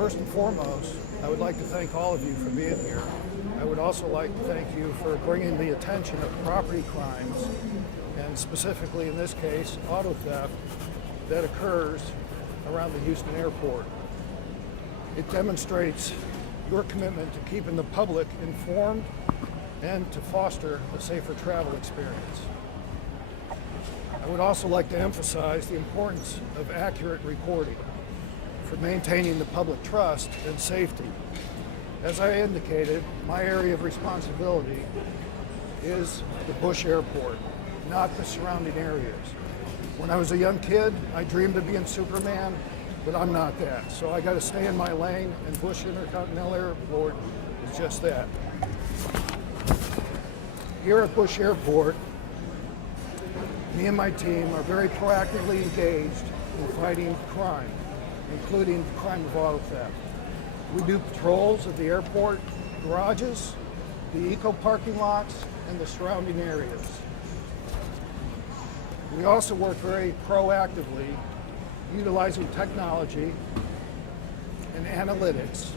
First and foremost, I would like to thank all of you for being here. I would also like to thank you for bringing the attention of property crimes, and specifically in this case, auto theft, that occurs around the Houston airport. It demonstrates your commitment to keeping the public informed and to foster a safer travel experience. I would also like to emphasize the importance of accurate reporting for maintaining the public trust and safety. As I indicated, my area of responsibility is the Bush Airport, not the surrounding areas. When I was a young kid, I dreamed of being Superman, but I'm not that. So I got to stay in my lane, and Bush Intercontinental Airport is just that. Here at Bush Airport, me and my team are very proactively engaged in fighting crime, including the crime of auto theft. We do patrols of the airport garages, the eco parking lots, and the surrounding areas. We also work very proactively, utilizing technology and analytics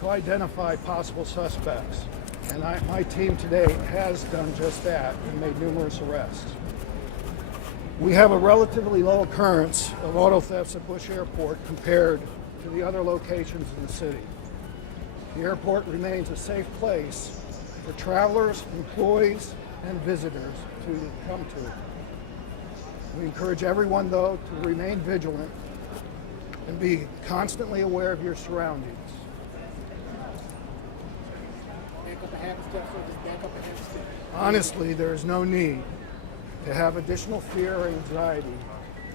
to identify possible suspects. And my team today has done just that and made numerous arrests. We have a relatively low occurrence of auto thefts at Bush Airport compared to the other locations in the city. The airport remains a safe place for travelers, employees, and visitors to come to. We encourage everyone, though, to remain vigilant and be constantly aware of your surroundings. Honestly, there is no need to have additional fear or anxiety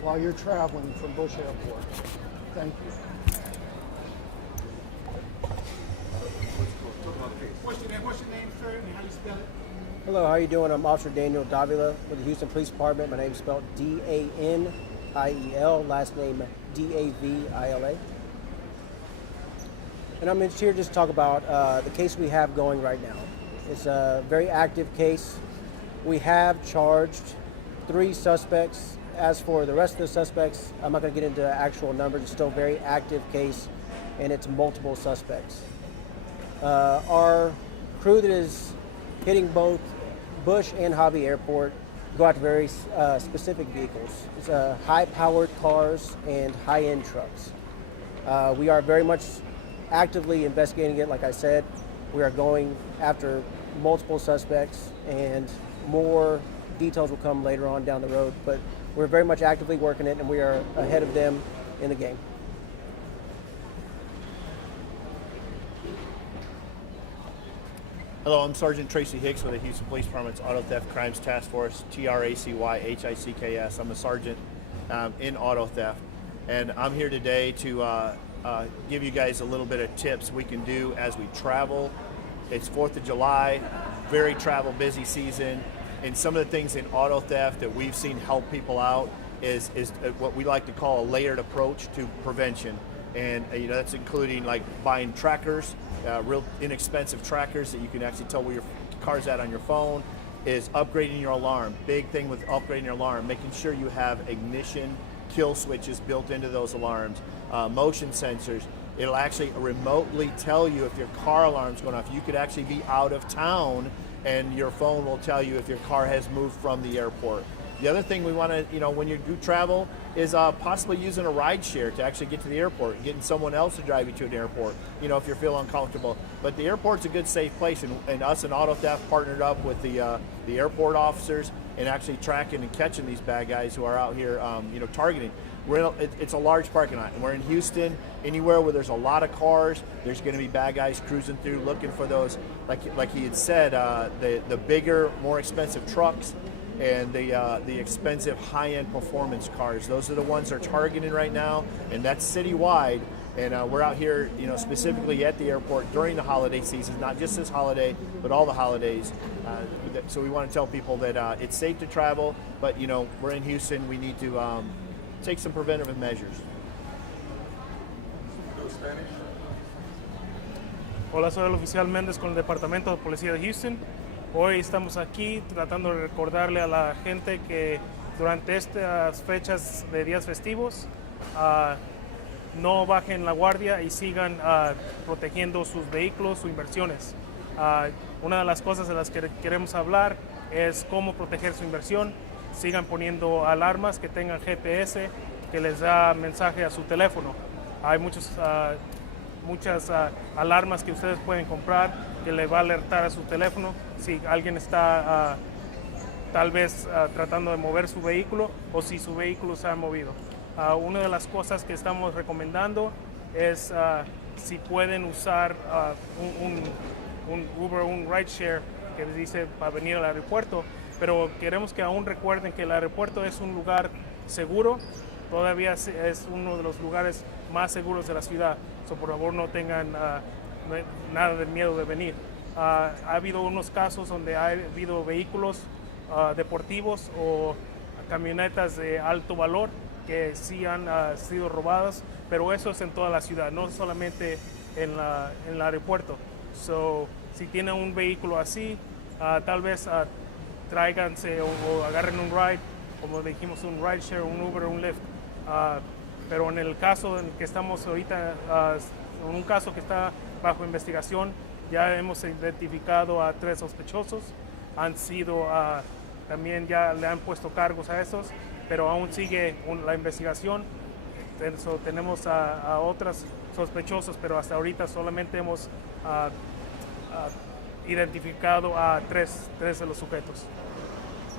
while you're traveling from Bush Airport. Thank you. What's your name, sir, and how you spell it? Hello, how are you doing? I'm Officer Daniel Davila with the Houston Police Department. My name is spelled D-A-N-I-E-L, last name D-A-V-I-L-A. And I'm here just to talk about the case we have going right now. It's a very active case. We have charged 3 suspects. As for the rest of the suspects, I'm not going to get into actual numbers. It's still a very active case, and it's multiple suspects. Our crew that is hitting both Bush and Hobby Airport go out to very specific vehicles. It's high-powered cars and high-end trucks. We are very much actively investigating it. Like I said, we are going after multiple suspects, and more details will come later on down the road. But we're very much actively working it, and we are ahead of them in the game. Hello, I'm Sergeant Tracy Hicks with the Houston Police Department's Auto Theft Crimes Task Force, TRACYHICKS. I'm a sergeant in auto theft, and I'm here today to give you guys a little bit of tips we can do as we travel. It's 4th of July, very travel busy season, and some of the things in auto theft that we've seen help people out is what we like to call a layered approach to prevention. And that's including like buying trackers, real inexpensive trackers that you can actually tell where your car's at on your phone, is upgrading your alarm. Big thing with upgrading your alarm, making sure you have ignition kill switches built into those alarms, motion sensors. It'll actually remotely tell you if your car alarm's going off. You could actually be out of town and your phone will tell you if your car has moved from the airport. The other thing we want to, when you do travel, is possibly using a ride share to actually get to the airport and getting someone else to drive you to an airport, if you're feeling uncomfortable. But the airport's a good, safe place, and us and Auto Theft partnered up with the airport officers and actually tracking and catching these bad guys who are out here, targeting. It's a large parking lot, and we're in Houston. Anywhere where there's a lot of cars, there's going to be bad guys cruising through looking for those, like he had said, the bigger, more expensive trucks and the expensive high-end performance cars. Those are the ones they're targeting right now, and that's citywide. And we're out here, specifically at the airport during the holiday season, not just this holiday, but all the holidays. So we want to tell people that it's safe to travel, but we're in Houston. We need to take some preventative measures. Hola, soy el oficial Méndez con el Departamento de Policía de Houston. Hoy estamos aquí tratando de recordarle a la gente que durante estas fechas de días festivos no bajen la guardia y sigan protegiendo sus vehículos, sus inversiones. Una de las cosas de las que queremos hablar es cómo proteger su inversión. Sigan poniendo alarmas que tengan GPS, que les da mensaje a su teléfono. Hay muchas alarmas que ustedes pueden comprar que le va a alertar a su teléfono si alguien está tal vez tratando de mover su vehículo o si su vehículo se ha movido. Una de las cosas que estamos recomendando es si pueden usar un Uber, un rideshare que dice para venir al aeropuerto, pero queremos que aún recuerden que el aeropuerto es un lugar seguro, todavía es uno de los lugares más seguros de la ciudad, por favor no tengan nada de miedo de venir. Ha habido unos casos donde ha habido vehículos deportivos o camionetas de alto valor que sí han sido robadas, pero eso es en toda la ciudad, no solamente en el aeropuerto. Si tienen un vehículo así, tal vez tráiganse o agarren un ride, como dijimos, un rideshare, un Uber, un Lyft. Pero en el caso en el que estamos ahorita, en un caso que está bajo investigación, ya hemos identificado a 3 sospechosos, han sido también ya le han puesto cargos a esos, pero aún sigue la investigación. Tenemos a otros sospechosos, pero hasta ahorita solamente hemos identificado a 3 de los sujetos.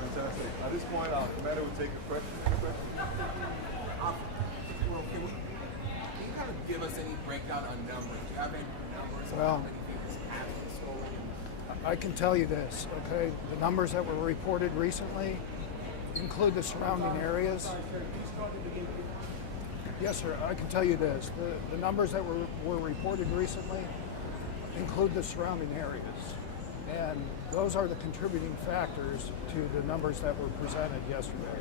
Fantastic. At this point, our commander will take a question. Well, can you kind of give us any breakdown on numbers? Do you have any numbers Well, on how many things have been stolen? I can tell you this, okay? The numbers that were reported recently include the surrounding areas. Yes, sir, I can tell you this. The numbers that were reported recently include the surrounding areas. And those are the contributing factors to the numbers that were presented yesterday.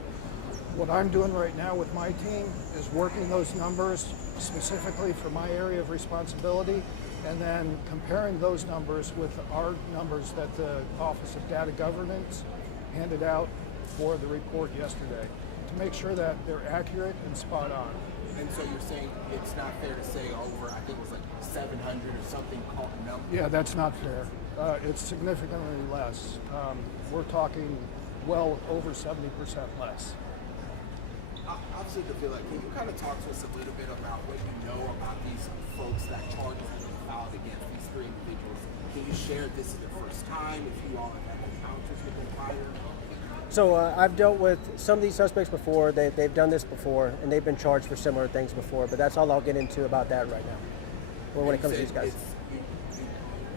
What I'm doing right now with my team is working those numbers specifically for my area of responsibility and then comparing those numbers with our numbers that the Office of Data Governance handed out for the report yesterday to make sure that they're accurate and spot on. And so you're saying it's not fair to say over, I think it was like 700 or something called number? Yeah, that's not fair. It's significantly less. We're talking well over 70% less. Officer Davila, can you kind of talk to us a little bit about what you know about these folks that charges have been filed against these 3 individuals? Can you share if this is the first time, if you all have had encounters with them prior? So I've dealt with some of these suspects before. They've done this before, and they've been charged for similar things before. But that's all I'll get into about that right now. Well, when it comes to these guys.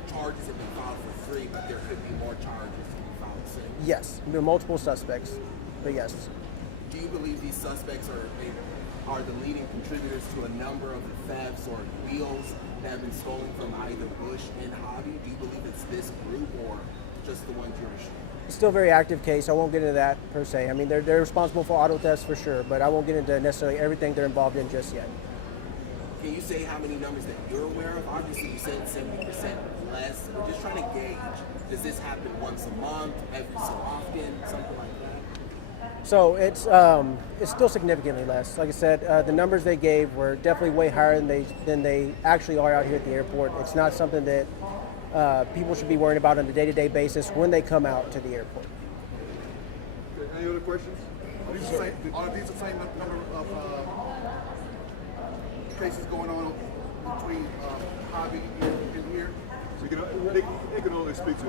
Charges have been filed for 3, but there could be more charges to be filed soon. Yes, there are multiple suspects, but yes. Do you believe these suspects are the leading contributors to a number of the thefts or wheels that have been stolen from either Bush and Hobby? Do you believe it's this group or just the ones you're It's still a very active case. I won't get into that per se. I mean, they're responsible for auto thefts for sure, but I won't get into necessarily everything they're involved in just yet. Can you say how many numbers that you're aware of? Obviously, you said 70% less. We're just trying to gauge. Does this happen once a month, every so often, something like that? So it's still significantly less. Like I said, the numbers they gave were definitely way higher than they actually are out here at the airport. It's not something that people should be worrying about on a day-to-day basis when they come out to the airport. Okay, any other questions? Are these the same number of cases going on between Hobby and here? So they can only speak to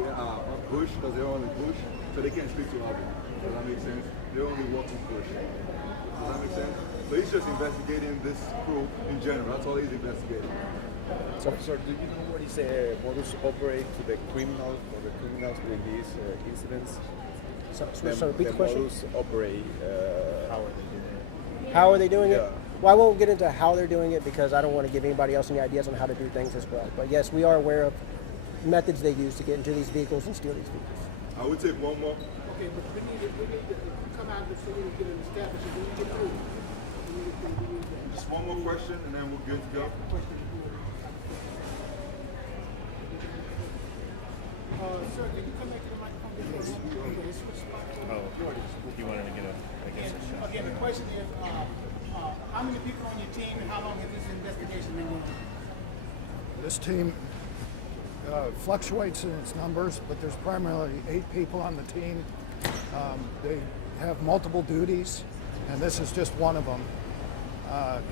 Bush because they're only Bush, so they can't speak to Hobby. Does that make sense? They're only working Bush. Does that make sense? So he's just investigating this crew in general. That's all he's investigating. So, sir, do you know what is a modus operandi to the criminals or the criminals with these incidents? So repeat the question. Modus operandi. How are they doing it? Yeah. Well, I won't get into how they're doing it because I don't want to give anybody else any ideas on how to do things as well. But yes, we are aware of methods they use to get into these vehicles and steal these vehicles. I would take one more. Okay, but we need to come out so we can get it established. We need to get through. We need to. Just one more question, and then we're good to go. Sir, can you come back to the microphone? Okay, switch spots. Oh, you wanted to get a shot. Again, the question is, how how many people on your team and how long has this investigation been going on? This team fluctuates in its numbers, but there's primarily 8 people on the team. They have multiple duties, and this is just one of them.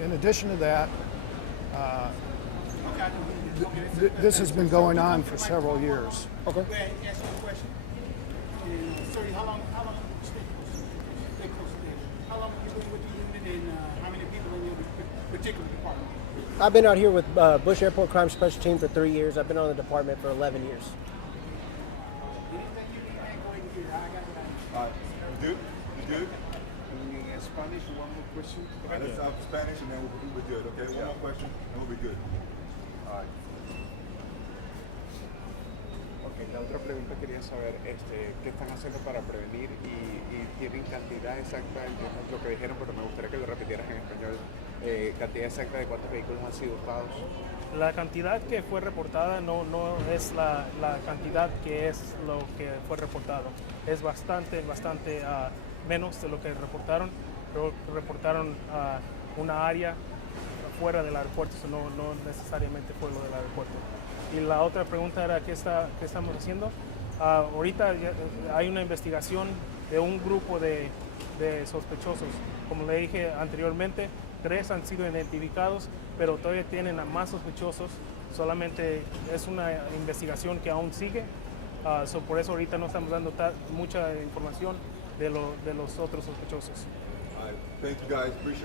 In addition to that, this has been going on for several years. Okay. Go ahead, ask you a question. And, sir, how long stay close to that. How long have you been with the unit and how many people in your particular department? I've been out here with Bush Airport Crime Special Team for 3 years. I've been on the department for 11 years. Anything you need, man, go ahead and get it. I got what I need. All right, you good? You good? In Spanish, one more question. All right, let's start with Spanish and then we'll be good, okay? One more question and we'll be good. All right. Ok, la otra pregunta quería saber, ¿qué están haciendo para prevenir y tienen cantidad exacta, entiendo lo que dijeron, pero me gustaría que lo repitieras en español, cantidad exacta de cuántos vehículos han sido usados? La cantidad que fue reportada no es la cantidad que es lo que fue reportado. Es bastante menos de lo que reportaron. Reportaron una área fuera del aeropuerto, no necesariamente fue lo del aeropuerto. Y la otra pregunta era ¿qué estamos haciendo? Ahorita hay una investigación de un grupo de sospechosos. Como le dije anteriormente, 3 han sido identificados, pero todavía tienen a más sospechosos. Solamente es una investigación que aún sigue. Por eso ahorita no estamos dando mucha información de los otros sospechosos. All right, thank you guys, appreciate it.